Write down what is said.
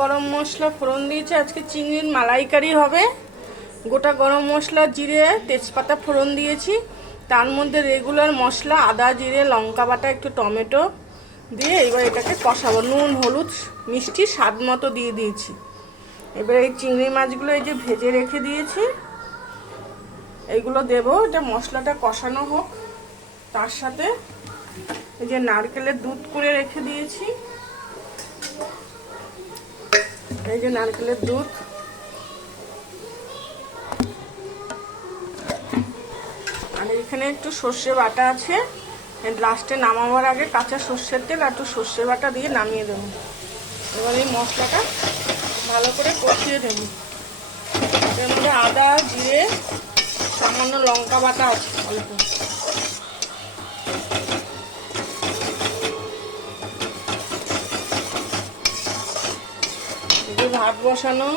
গরম মশলা ফোড়ন দিয়েছি। আজকে চিংড়ির মালাইকারি হবে। গোটা গরম মশলা, জিরে, তেজপাতা ফোড়ন দিয়েছি। তার মধ্যে রেগুলার মশলা আদা, জিরে, লঙ্কা বাটা, একটু টমেটো দিয়ে এবার এটাকে কষাবো। নুন, হলুদ, মিষ্টি স্বাদ মতো দিয়ে দিয়েছি। এবার এই চিংড়ি মাছগুলো এই যে ভেজে রেখে দিয়েছি এইগুলো দেবো। এটা মশলাটা কষানো হোক। তার সাথে এই যে নারকেলের দুধ করে রেখে দিয়েছি, এই যে নারকেলের দুধ, আর এখানে একটু সর্ষে বাটা আছে। লাস্টে নামাবার আগে কাঁচা সর্ষের তেল আর একটু সর্ষে বাটা দিয়ে নামিয়ে দেবো। এবার এই মশলাটা ভালো করে কষিয়ে দেবো। এর মধ্যে আদা, জিরে, সামান্য লঙ্কা বাটা আছে অল্প। ভাত বসানো,